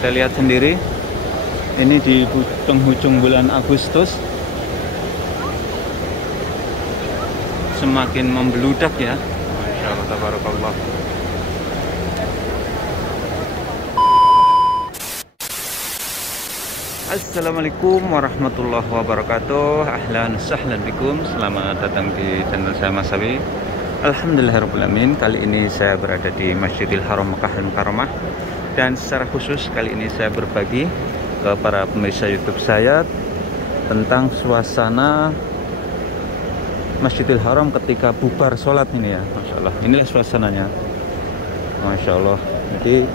kita lihat sendiri, ini di penghujung bulan Agustus semakin membludak ya. Masya Allah, tabarakallah. Assalamualaikum warahmatullahi wabarakatuh. Ahlan sahlan bikum. Selamat datang di channel saya Mas Sawi. Alhamdulillahirrahmanirrahim. Kali ini saya berada di Masjidil Haram Makkah Al-Mukarramah. Dan secara khusus kali ini saya berbagi ke para pemirsa YouTube saya tentang suasana Masjidil Haram ketika bubar sholat ini ya. Masya Allah, inilah suasananya. Masya Allah. Jadi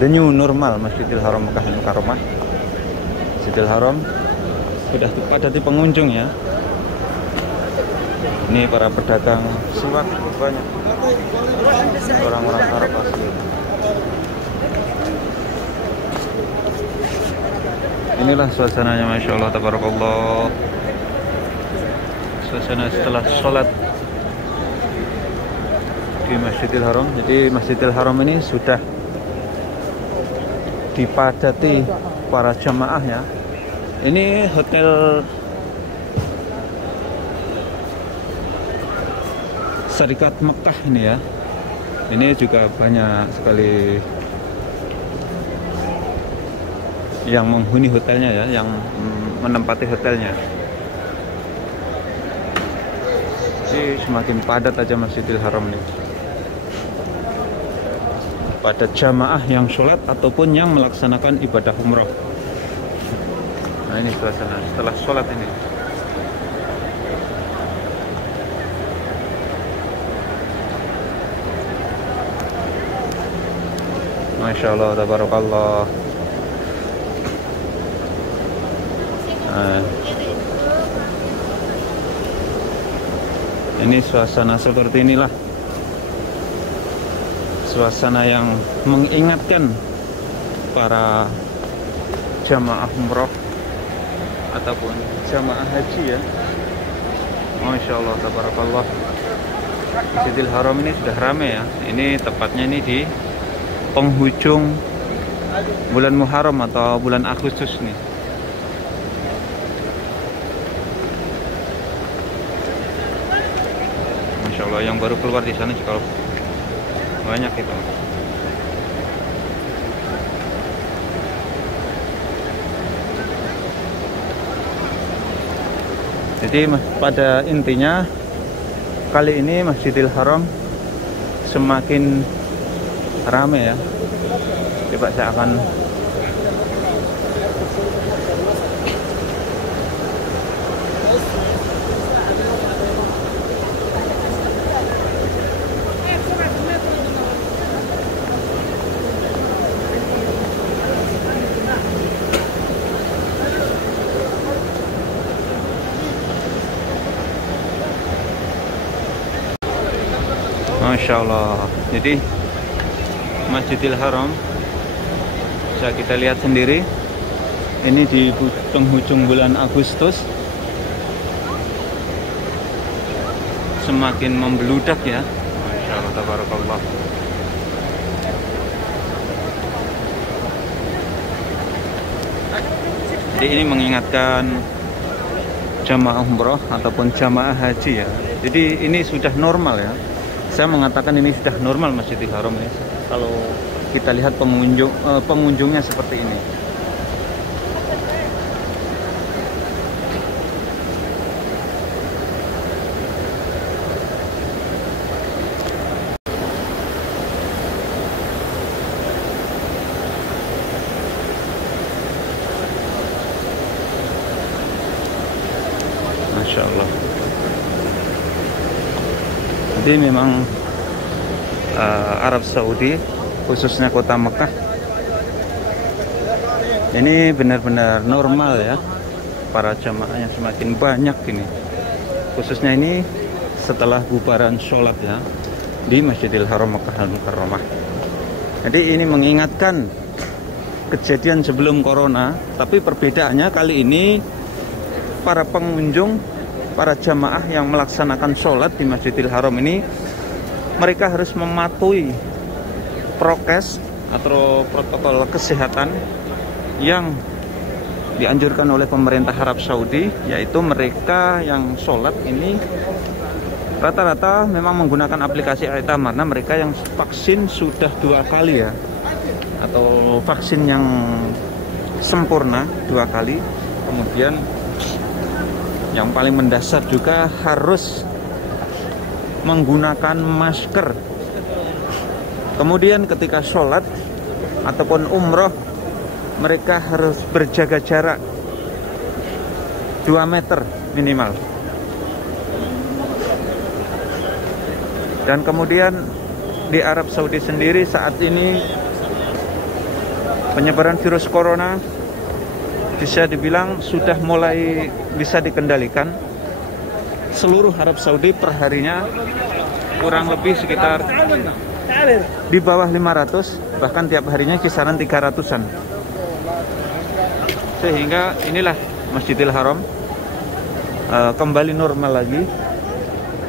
the new normal Masjidil Haram Makkah Al-Mukarramah. Masjidil Haram sudah dipadati pengunjung ya. Ini para pedagang siwak banyak, orang-orang Arab asli. Inilah suasananya, Masya Allah, tabarakallah. Suasana setelah sholat di Masjidil Haram. Jadi Masjidil Haram ini sudah dipadati para jamaahnya. Ini hotel Syarikat Mekah ini ya. Ini juga banyak sekali yang menghuni hotelnya ya, yang menempati hotelnya. Jadi semakin padat aja Masjidil Haram ini. Pada jamaah yang sholat ataupun yang melaksanakan ibadah umroh. Nah ini suasana setelah sholat ini. Masya Allah, tabarakallah. Nah, ini suasana seperti inilah. Suasana yang mengingatkan para jamaah umroh ataupun jamaah haji ya. Masya Allah, tabarakallah. Masjidil Haram ini sudah ramai ya. Ini tepatnya ini di penghujung bulan Muharram atau bulan Agustus nih. Masya Allah, yang baru keluar di sana juga banyak itu. Jadi pada intinya kali ini Masjidil Haram semakin ramai ya. Coba saya akan Masya Allah. Jadi Masjidil Haram bisa kita lihat sendiri, ini di penghujung bulan Agustus semakin membludak ya. Masya Allah, tabarakallah. Jadi ini mengingatkan jamaah umroh ataupun jamaah haji ya. Jadi ini sudah normal ya. Saya mengatakan ini sudah normal Masjidil Haram ini. Kalau kita lihat pengunjungnya seperti ini. Masya Allah. Jadi memang Arab Saudi, khususnya kota Mekah, ini benar-benar normal ya. Para jamaahnya semakin banyak ini. Khususnya ini setelah bubaran sholat ya di Masjidil Haram Makkah Al-Mukarramah. Jadi ini mengingatkan kejadian sebelum corona, tapi perbedaannya kali ini para pengunjung, para jamaah yang melaksanakan sholat di Masjidil Haram ini, mereka harus mematuhi prokes atau protokol kesehatan yang dianjurkan oleh pemerintah Arab Saudi, yaitu mereka yang sholat ini rata-rata memang menggunakan aplikasi I'tamar. Nah, mereka yang vaksin sudah 2 kali ya, atau vaksin yang sempurna 2 kali. Kemudian yang paling mendasar juga harus menggunakan masker. Kemudian ketika sholat ataupun umroh, mereka harus berjaga jarak 2 meter minimal. Dan kemudian di Arab Saudi sendiri saat ini penyebaran virus corona bisa dibilang sudah mulai bisa dikendalikan. Seluruh Arab Saudi perharinya kurang lebih sekitar di bawah 500, bahkan tiap harinya kisaran 300-an. Sehingga inilah Masjidil Haram kembali normal lagi.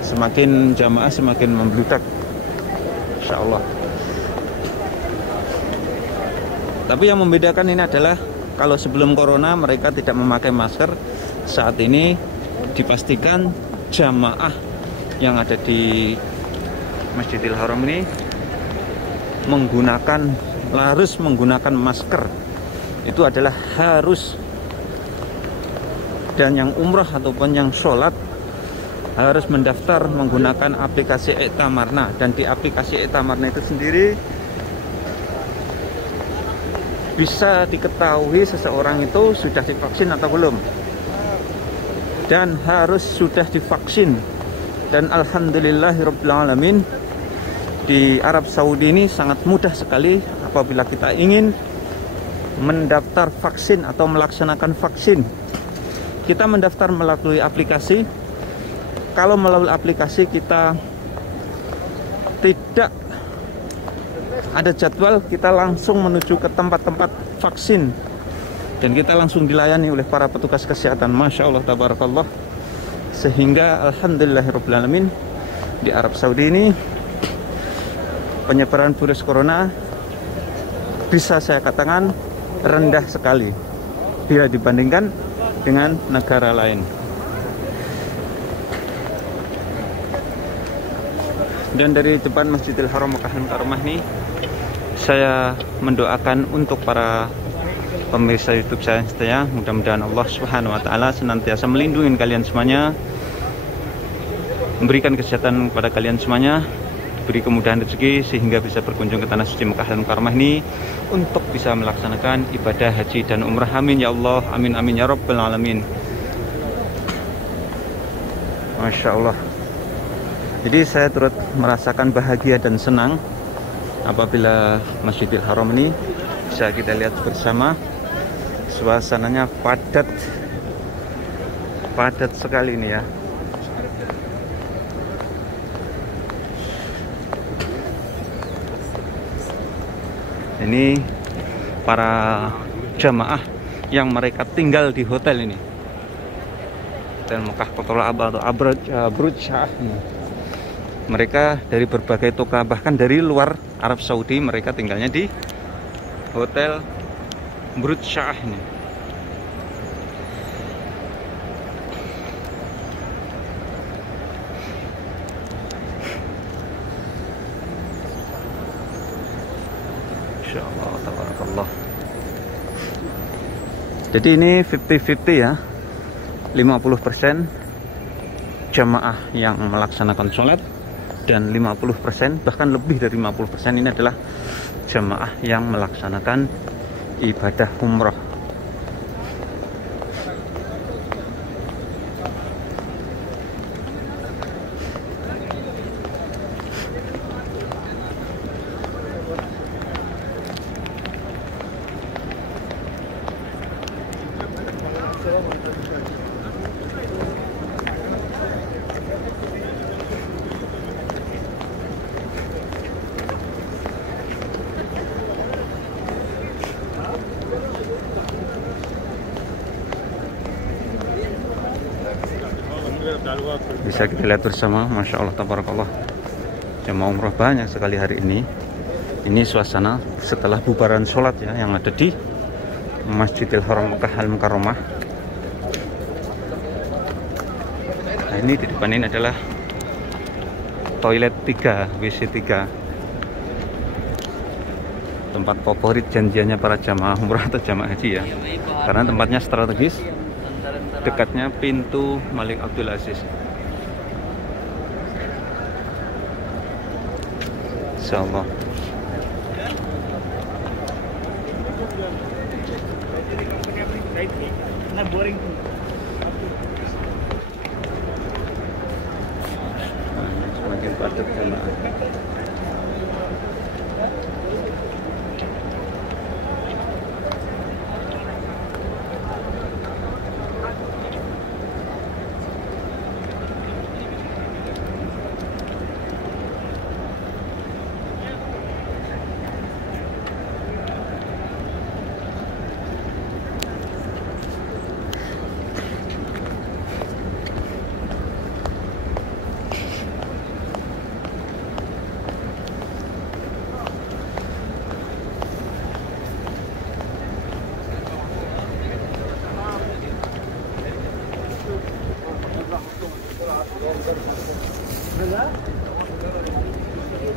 Semakin jamaah semakin membludak, insya Allah. Tapi yang membedakan ini adalah kalau sebelum corona mereka tidak memakai masker, saat ini dipastikan jamaah yang ada di Masjidil Haram ini harus menggunakan masker. Itu adalah harus. Dan yang umrah ataupun yang sholat harus mendaftar menggunakan aplikasi I'tamarna. Dan di aplikasi I'tamarna itu sendiri bisa diketahui seseorang itu sudah divaksin atau belum, dan harus sudah divaksin. Dan alhamdulillahirabbil alamin, di Arab Saudi ini sangat mudah sekali apabila kita ingin mendaftar vaksin atau melaksanakan vaksin. Kita mendaftar melalui aplikasi. Kalau melalui aplikasi kita tidak ada jadwal, kita langsung menuju ke tempat-tempat vaksin dan kita langsung dilayani oleh para petugas kesehatan. Masya Allah, tabarakallah. Sehingga alhamdulillahirabbil alamin, di Arab Saudi ini penyebaran virus corona bisa saya katakan rendah sekali bila dibandingkan dengan negara lain. Dan dari depan Masjidil Haram Makkah Al-Mukarramah ini, saya mendoakan untuk para pemirsa YouTube saya, mudah-mudahan Allah Subhanahu wa taala senantiasa melindungi kalian semuanya, memberikan kesehatan kepada kalian semuanya, beri kemudahan rezeki sehingga bisa berkunjung ke tanah suci Makkah Al-Mukarramah ini untuk bisa melaksanakan ibadah haji dan umrah. Amin ya Allah, amin amin ya rabbal alamin. Masya Allah. Jadi saya turut merasakan bahagia dan senang apabila Masjidil Haram ini bisa kita lihat bersama. Suasananya padat sekali ini ya. Ini para jamaah yang mereka tinggal di hotel ini, Hotel Mekah Kotola Abad atau Abruj. Mereka dari berbagai toka, bahkan dari luar Arab Saudi, mereka tinggalnya di Hotel Burj Shah ini. Insyaallah, tabarakallah. Jadi ini 50-50 ya, 50% jamaah yang melaksanakan sholat, dan 50% bahkan lebih dari 50% ini adalah jamaah yang melaksanakan ibadah umroh. Bisa kita lihat bersama, Masya Allah, tabarakallah, jemaah umroh banyak sekali hari ini. Ini suasana setelah bubaran sholat ya, yang ada di Masjidil Haram Mekah Al-Mukarramah. Nah, ini di depan ini adalah toilet 3, WC 3. Tempat favorit janjiannya para jamaah umrah atau jamaah haji ya. Karena tempatnya strategis, dekatnya pintu Malik Abdul Aziz. Insyaallah. Semakin padat jamaah.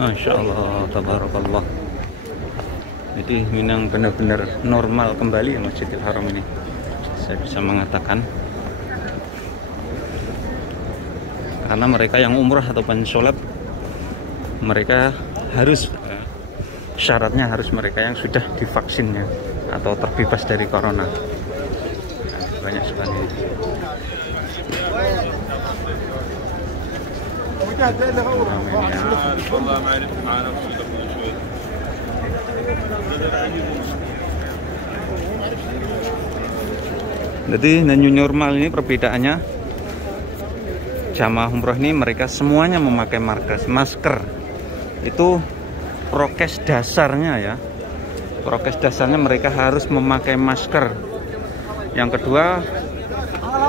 Masya Allah, tabarakallah. Jadi Minang benar-benar normal kembali ya Masjidil Haram ini, saya bisa mengatakan. Karena mereka yang umrah ataupun sholat, mereka harus, syaratnya harus mereka yang sudah divaksin ya, atau terbebas dari corona. Banyak sekali. Jadi new normal ini perbedaannya, jamaah umroh ini mereka semuanya memakai masker. Itu prokes dasarnya ya. Prokes dasarnya mereka harus memakai masker. Yang kedua,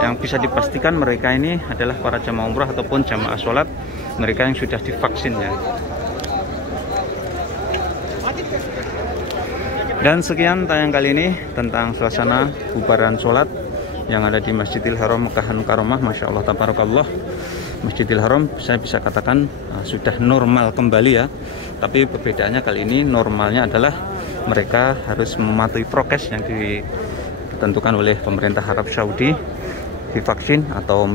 yang bisa dipastikan mereka ini adalah para jamaah umrah ataupun jamaah sholat, mereka yang sudah divaksin ya. Dan sekian tayang kali ini tentang suasana bubaran sholat yang ada di Masjidil Haram Mekah Al-Mukarramah. Masya Allah, tabarakallah. Masjidil Haram saya bisa katakan sudah normal kembali ya. Tapi perbedaannya kali ini, normalnya adalah mereka harus mematuhi prokes yang ditentukan oleh pemerintah Arab Saudi, divaksin atau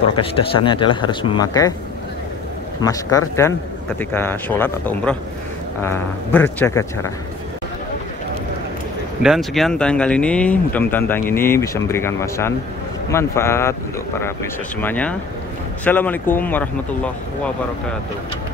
prokes dasarnya adalah harus memakai masker dan ketika sholat atau umroh berjaga jarak. Dan sekian tayang kali ini, mudah-mudahan tayang ini bisa memberikan wawasan manfaat untuk para pemirsa semuanya. Assalamualaikum warahmatullahi wabarakatuh.